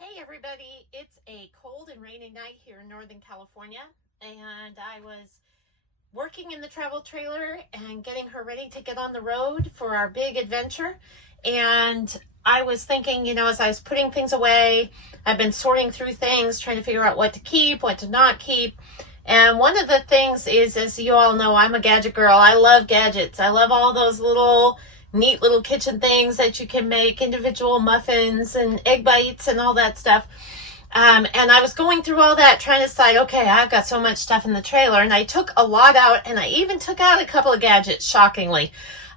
Hey everybody, it's a cold and rainy night here in Northern California, and I was working in the travel trailer and getting her ready to get on the road for our big adventure. And I was thinking, as I was putting things away, I've been sorting through things, trying to figure out what to keep, what to not keep. And one of the things is, as you all know, I'm a gadget girl. I love gadgets. I love all those neat little kitchen things that you can make, individual muffins and egg bites and all that stuff. And I was going through all that trying to decide, okay, I've got so much stuff in the trailer, and I took a lot out, and I even took out a couple of gadgets, shockingly,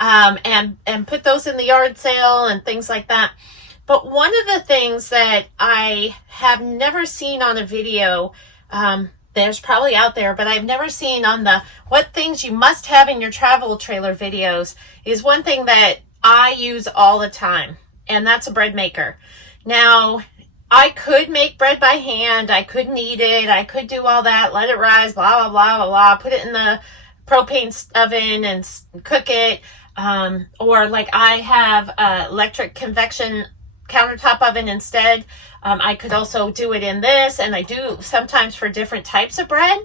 and put those in the yard sale and things like that. But one of the things that I have never seen on a video, there's probably out there, but I've never seen on the what things you must have in your travel trailer videos, is one thing that I use all the time, and that's a bread maker. Now, I could make bread by hand, I could knead it, I could do all that, let it rise, blah, blah, blah, blah, blah, put it in the propane oven and cook it, or like I have electric convection countertop oven instead. I could also do it in this, and I do sometimes for different types of bread.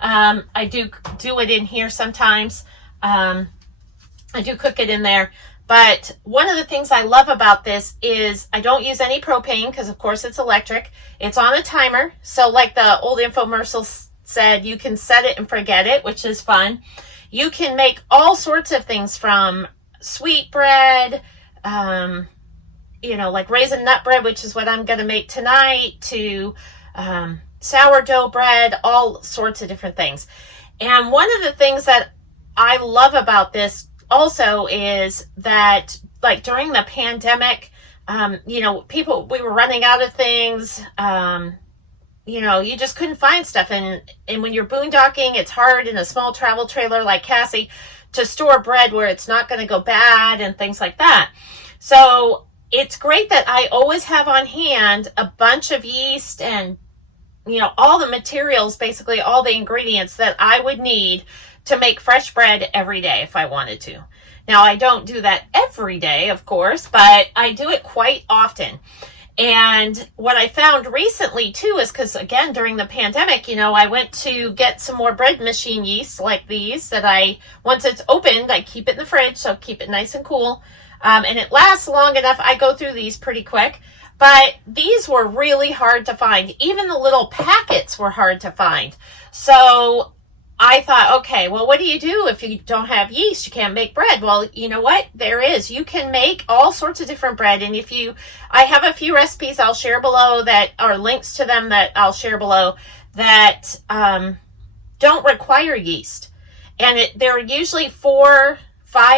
I do it in here sometimes. I do cook it in there. But one of the things I love about this is I don't use any propane because, of course, it's electric. It's on a timer. So like the old infomercial said, you can set it and forget it, which is fun. You can make all sorts of things from sweet bread, like raisin nut bread, which is what I'm going to make tonight, to sourdough bread, all sorts of different things. And one of the things that I love about this also is that, like, during the pandemic, we were running out of things. You just couldn't find stuff. And when you're boondocking, it's hard in a small travel trailer like Cassie to store bread where it's not going to go bad and things like that. So it's great that I always have on hand a bunch of yeast and, all the materials, basically all the ingredients that I would need to make fresh bread every day if I wanted to. Now, I don't do that every day, of course, but I do it quite often. And what I found recently, too, is because, again, during the pandemic, I went to get some more bread machine yeast like these that once it's opened, I keep it in the fridge, so keep it nice and cool. And it lasts long enough. I go through these pretty quick. But these were really hard to find. Even the little packets were hard to find. So I thought, okay, well, what do you do if you don't have yeast? You can't make bread. Well, you know what? There is. You can make all sorts of different bread. And I have a few recipes I'll share below that are links to them that I'll share below that don't require yeast. And they're usually 4-5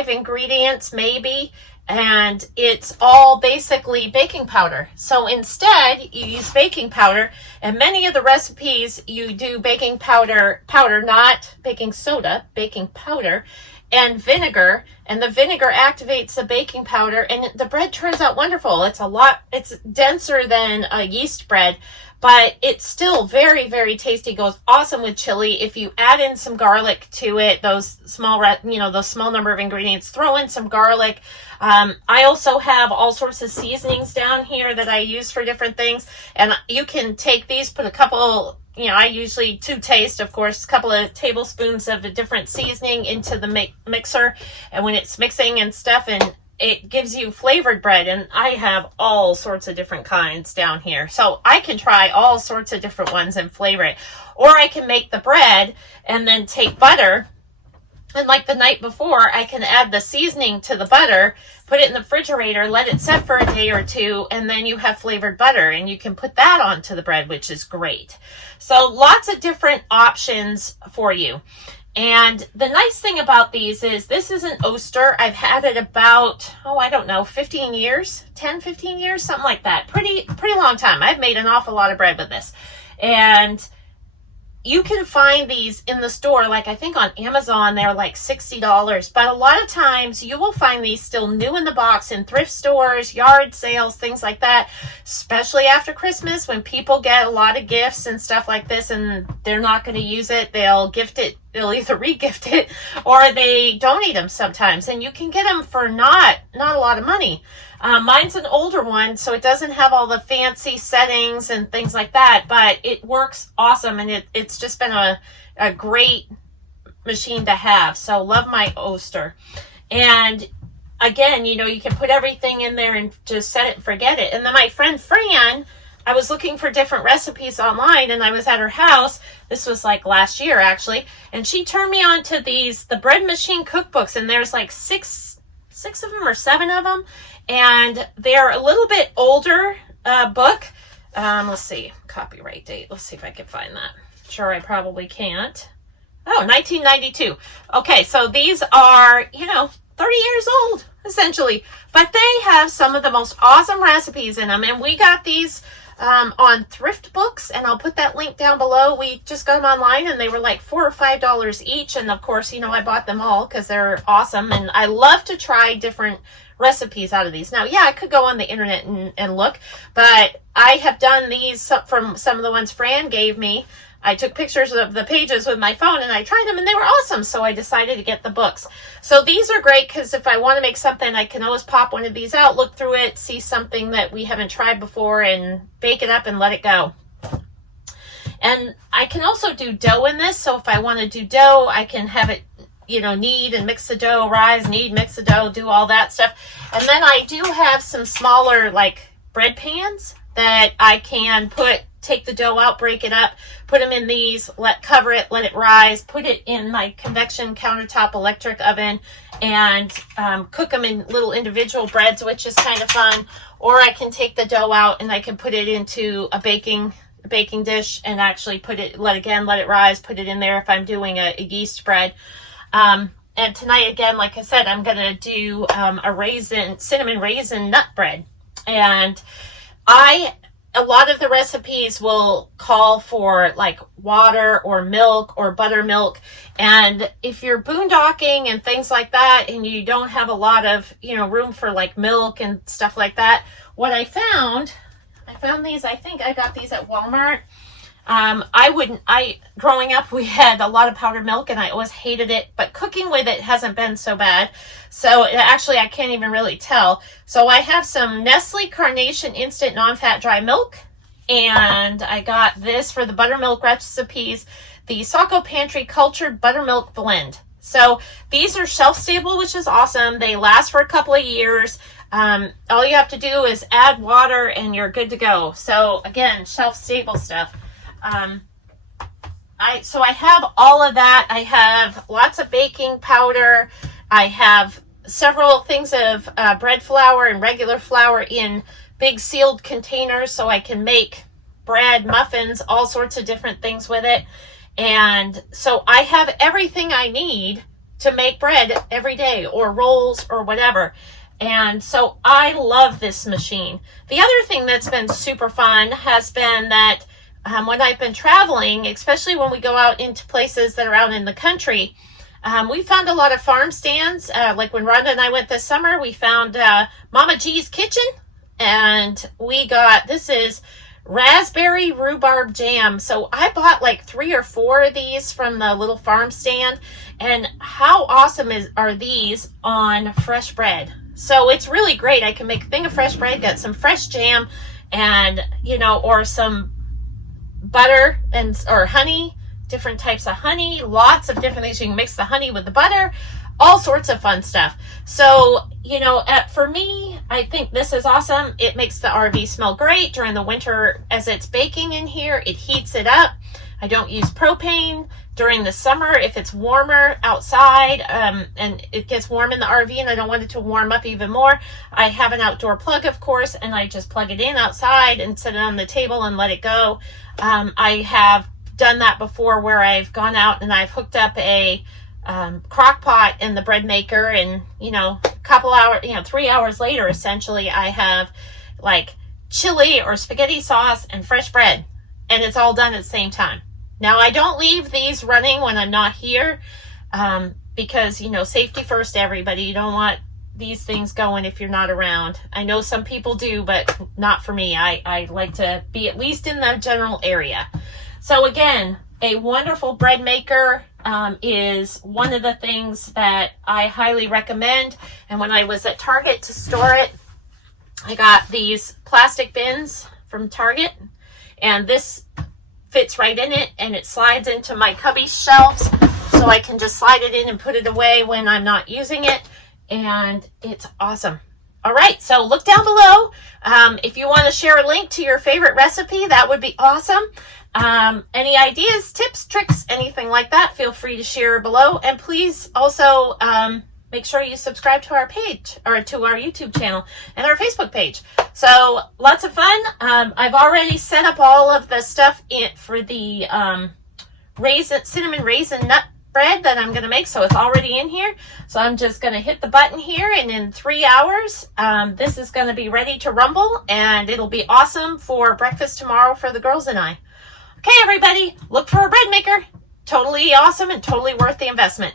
ingredients, maybe. And it's all basically baking powder. So instead, you use baking powder, and many of the recipes you do baking powder, not baking soda, baking powder, and vinegar, and the vinegar activates the baking powder, and the bread turns out wonderful. It's denser than a yeast bread, but it's still very, very tasty. Goes awesome with chili. If you add in some garlic to it, those small number of ingredients, throw in some garlic. I also have all sorts of seasonings down here that I use for different things. And you can take these, put a couple, I usually, to taste, of course, a couple of tablespoons of a different seasoning into the mixer. And when it's mixing and stuff, and it gives you flavored bread. And I have all sorts of different kinds down here. So I can try all sorts of different ones and flavor it. Or I can make the bread and then take butter. And like the night before, I can add the seasoning to the butter, put it in the refrigerator, let it set for a day or two, and then you have flavored butter, and you can put that onto the bread, which is great. So lots of different options for you. And the nice thing about these is this is an Oster. I've had it about, 15 years, 10, 15 years, something like that. Pretty long time. I've made an awful lot of bread with this. And you can find these in the store, like I think on Amazon, they're like $60. But a lot of times you will find these still new in the box in thrift stores, yard sales, things like that, especially after Christmas when people get a lot of gifts and stuff like this and they're not going to use it. They'll gift it they'll either re-gift it or they donate them sometimes, and you can get them for not a lot of money. Mine's an older one, so it doesn't have all the fancy settings and things like that, but it works awesome, and it's just been a great machine to have. So love my Oster. And again, you can put everything in there and just set it and forget it. And then my friend Fran, I was looking for different recipes online, and I was at her house. This was like last year, actually. And she turned me on to the Bread Machine Cookbooks, and there's like six of them or 7 of them. And they're a little bit older book. Let's see, copyright date. Let's see if I can find that. Sure, I probably can't. Oh, 1992. Okay, so these are, 30 years old, essentially. But they have some of the most awesome recipes in them. And we got these on Thrift Books, and I'll put that link down below. We just got them online, and they were like $4 or $5 each. And of course, I bought them all because they're awesome. And I love to try different recipes out of these. Now, yeah, I could go on the internet and look, but I have done these from some of the ones Fran gave me. I took pictures of the pages with my phone, and I tried them, and they were awesome, so I decided to get the books. So these are great because if I want to make something, I can always pop one of these out, look through it, see something that we haven't tried before, and bake it up and let it go. And I can also do dough in this, so if I want to do dough, I can have it, knead and mix the dough, knead, mix the dough, do all that stuff. And then I do have some smaller, like, bread pans that I can take the dough out, break it up, put them in these, cover it, let it rise, put it in my convection countertop electric oven, and cook them in little individual breads, which is kind of fun. Or I can take the dough out and I can put it into a baking dish and actually let it rise, put it in there if I'm doing a yeast bread. And tonight, again, like I said, I'm going to do a cinnamon raisin nut bread. And a lot of the recipes will call for like water or milk or buttermilk. And if you're boondocking and things like that, and you don't have a lot of, room for like milk and stuff like that, what I found these, I think I got these at Walmart. Growing up, we had a lot of powdered milk and I always hated it, but cooking with it hasn't been so bad. So actually, I can't even really tell. So I have some Nestle Carnation Instant Non-Fat Dry Milk, and I got this for the buttermilk recipes, the Socko Pantry Cultured Buttermilk Blend. So these are shelf stable, which is awesome. They last for a couple of years. All you have to do is add water and you're good to go. So again, shelf stable stuff. So I have all of that. I have lots of baking powder. I have several things of bread flour and regular flour in big sealed containers so I can make bread, muffins, all sorts of different things with it. And so I have everything I need to make bread every day, or rolls or whatever. And so I love this machine. The other thing that's been super fun has been that when I've been traveling, especially when we go out into places that are out in the country, we found a lot of farm stands. Like when Rhonda and I went this summer, we found Mama G's Kitchen, and this is raspberry rhubarb jam. So I bought like 3 or 4 of these from the little farm stand, and how awesome are these on fresh bread? So it's really great. I can make a thing of fresh bread, get some fresh jam, and or some butter or honey, different types of honey, lots of different things. You can mix the honey with the butter, all sorts of fun stuff. So, for me, I think this is awesome. It makes the RV smell great during the winter as it's baking in here. It heats it up. I don't use propane during the summer if it's warmer outside and it gets warm in the RV and I don't want it to warm up even more. I have an outdoor plug, of course, and I just plug it in outside and set it on the table and let it go. I have done that before where I've gone out and I've hooked up a crock pot in the bread maker, and a couple hours, 3 hours later, essentially, I have like chili or spaghetti sauce and fresh bread, and it's all done at the same time. Now, I don't leave these running when I'm not here because, safety first, everybody. You don't want these things going if you're not around. I know some people do, but not for me. I like to be at least in the general area. So again, a wonderful bread maker. is one of the things that I highly recommend. And when I was at Target to store it, I got these plastic bins from Target, and this fits right in it, and it slides into my cubby shelves, so I can just slide it in and put it away when I'm not using it, and it's awesome. All right, so look down below. If you want to share a link to your favorite recipe, that would be awesome. Any ideas, tips, tricks, anything like that, feel free to share below. And please also make sure you subscribe to our page, or to our YouTube channel and our Facebook page. So lots of fun. I've already set up all of the stuff for the cinnamon raisin nut bread that I'm going to make, so it's already in here. So I'm just going to hit the button here, and in 3 hours this is going to be ready to rumble, and it'll be awesome for breakfast tomorrow for the girls and I. Okay, everybody, look for a bread maker. Totally awesome and totally worth the investment.